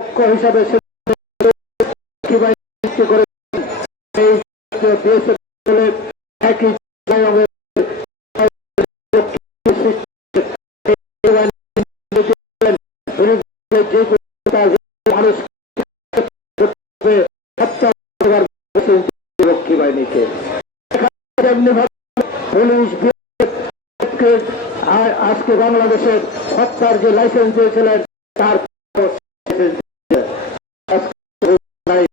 হিসাবে আজকে বাংলাদেশের হত্যার যে লাইসেন্স দিয়েছিলেন তার লাইসেন্স দিয়েছে। আজকে নাই,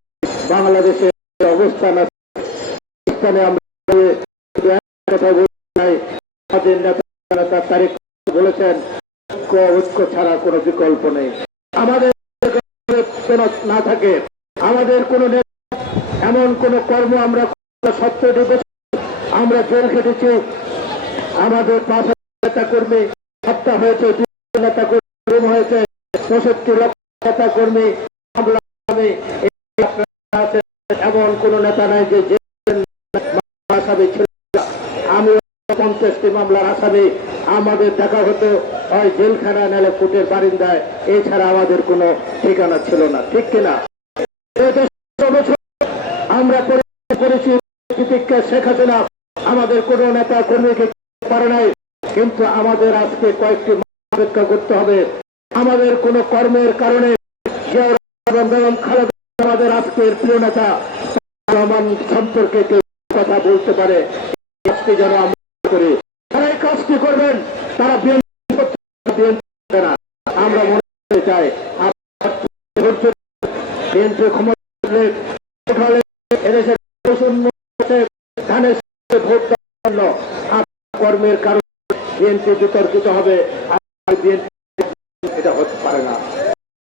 বাংলাদেশের অবস্থান আছে। বলেছেন, ঐক্য ছাড়া কোনো বিকল্প নেই। আমাদের না থাকে। আমাদের এমন কোন কর্ম আমরা বছর আমরা জেল খেটেছি। আমাদের পাঁচ হাজার নেতা কর্মী হত্যা হয়েছে নেতা কর্মী হয়েছে, পঁয়ষট্টি লক্ষ নেতা কর্মী মামলা হবে। এই আপনারা আছেন, এমন কোন নেতা নাই যে আসামি ছিল। পঞ্চাশটি মামলার আসামি। আমাদের দেখা হতো, হয় জেলখানা নাহলে কোর্টের বারিন্দায়। এছাড়া আমাদের কোনো ঠিকানা ছিল না, ঠিক কিনা আমরা করেছি শেখ হাসিনা। আমাদের কোন নেতা কর্মীকে পারে নাই। কিন্তু আমাদের আজকে কয়েকটি অপেক্ষা করতে হবে। আমাদের কোন কর্মের কারণে আমাদের আজকের প্রিয় নেতা রহমান সম্পর্কে কেউ কথা বলতে পারে কাজটি যেন আমরা করি। তারা এই কাজটি করবেন, তারা আমরা মনে করতে চাই বিএনপি কর্মের কারণে বিএনপি বিতর্কিত হবে, আর বিএনপি এটা হতে পারে না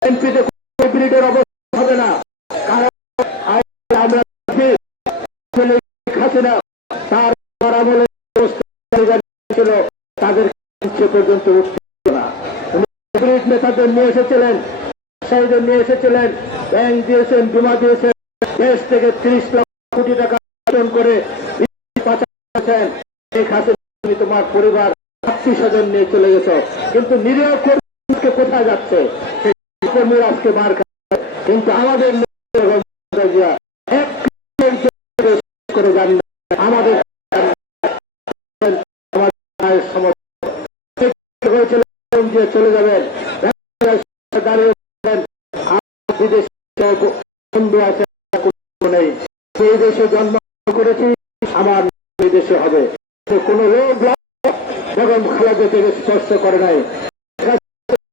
বিএনপিতে হাইব্রিডের অবস্থা হবে না কারণ আজ আমরা দেখি, করে পরিবার স্বজন নিয়ে চলে গেছো। কিন্তু নিরীহ কর্মীকে কোথায় যাচ্ছে? কর্মীরা আজকে মার খাচ্ছে। কিন্তু আমাদের নেতা খালেদা জিয়া এক কিলোমিটার করে যান না। আমাদের দিয়ে চলে যাবেন দেশে জন্ম করেছি, আমার দেশে হবে। কোন লোক বেগম খালেদা থেকে স্পর্শ করে নাই।